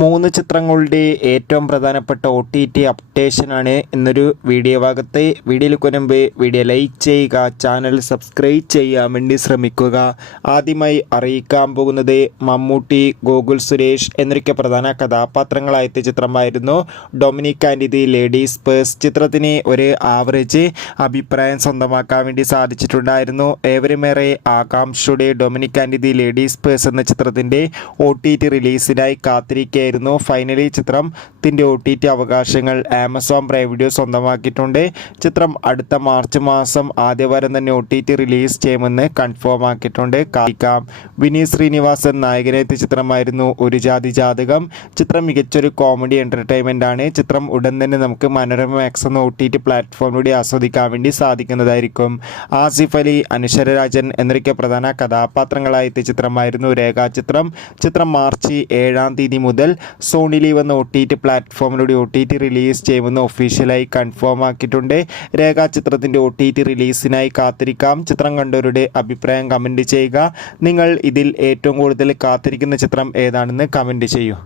3 ചിത്രങ്ങളുടെ ഏറ്റവും പ്രധാനപ്പെട്ട OTT അപ്ഡേഷനാണ് ഇന്നൊരു വീഡിയോ ഭാഗത്ത്. വീഡിയോയിൽ മുൻപ് വീഡിയോ ലൈക്ക് ചെയ്യുക, ചാനൽ സബ്സ്ക്രൈബ് ചെയ്യാൻ വേണ്ടി ശ്രമിക്കുക. ആദ്യമായി അറിയിക്കാൻ പോകുന്നത് മമ്മൂട്ടി, ഗോകുൽ സുരേഷ് എന്നൊക്കെ പ്രധാന കഥാപാത്രങ്ങളായെത്തിയ ചിത്രമായിരുന്നു Dominic and the ladies purse. ചിത്രത്തിന് ഒരു ആവറേജ് അഭിപ്രായം സ്വന്തമാക്കാൻ വേണ്ടി സാധിച്ചിട്ടുണ്ടായിരുന്നു. ഏവരുമേറെ ആകാംക്ഷയുടെ Dominic and the ladies purse എന്ന ചിത്രത്തിൻ്റെ OTT റിലീസിനായി കാത്തിരിക്കുകയായിരുന്നു. ഫൈനലി ചിത്രത്തിൻ്റെ OTT അവകാശങ്ങൾ ആമസോൺ പ്രൈം വീഡിയോ സ്വന്തമാക്കിയിട്ടുണ്ട്. ചിത്രം അടുത്ത മാർച്ച് മാസം ആദ്യവാരം തന്നെ OTT റിലീസ് ചെയ്യുമെന്ന് കൺഫേം ആക്കിയിട്ടുണ്ട്. കാത്തിരിക്കാം. വിനീത് ശ്രീനിവാസൻ നായകനെത്തിയ ചിത്രമായിരുന്നു ഒരു ജാതി ജാതകം. ചിത്രം മികച്ചൊരു കോമഡി എൻ്റർടൈൻമെൻ്റ് ആണ്. ചിത്രം ഉടൻ തന്നെ നമുക്ക് മനോരമ മാക്സ് എന്ന OTT പ്ലാറ്റ്ഫോമിലൂടെ ആസ്വദിക്കാൻ വേണ്ടി സാധിക്കുന്നതായിരിക്കും. ആസിഫ് അലി, അനശ്വര രാജൻ എന്നൊക്കെ പ്രധാന കഥാപാത്രങ്ങളായി എത്തിയ ചിത്രമായിരുന്നു രേഖാചിത്രം. ചിത്രം മാർച്ച് 7-ാം തീയതി മുതൽ സോണി ലീവ് എന്ന OTT പ്ലാറ്റ്ഫോമിലൂടെ OTT റിലീസ് ചെയ്യുമെന്ന് ഒഫീഷ്യലായി കൺഫേം ആക്കിയിട്ടുണ്ട്. രേഖാചിത്രത്തിൻ്റെ OTT റിലീസിനായി കാത്തിരിക്കാം. ചിത്രം കണ്ടവരുടെ അഭിപ്രായം കമൻറ്റ് ചെയ്യുക. നിങ്ങൾ ഇതിൽ ഏറ്റവും കൂടുതൽ കാത്തിരിക്കുന്ന ചിത്രം ഏതാണെന്ന് കമൻറ്റ് ചെയ്യൂ.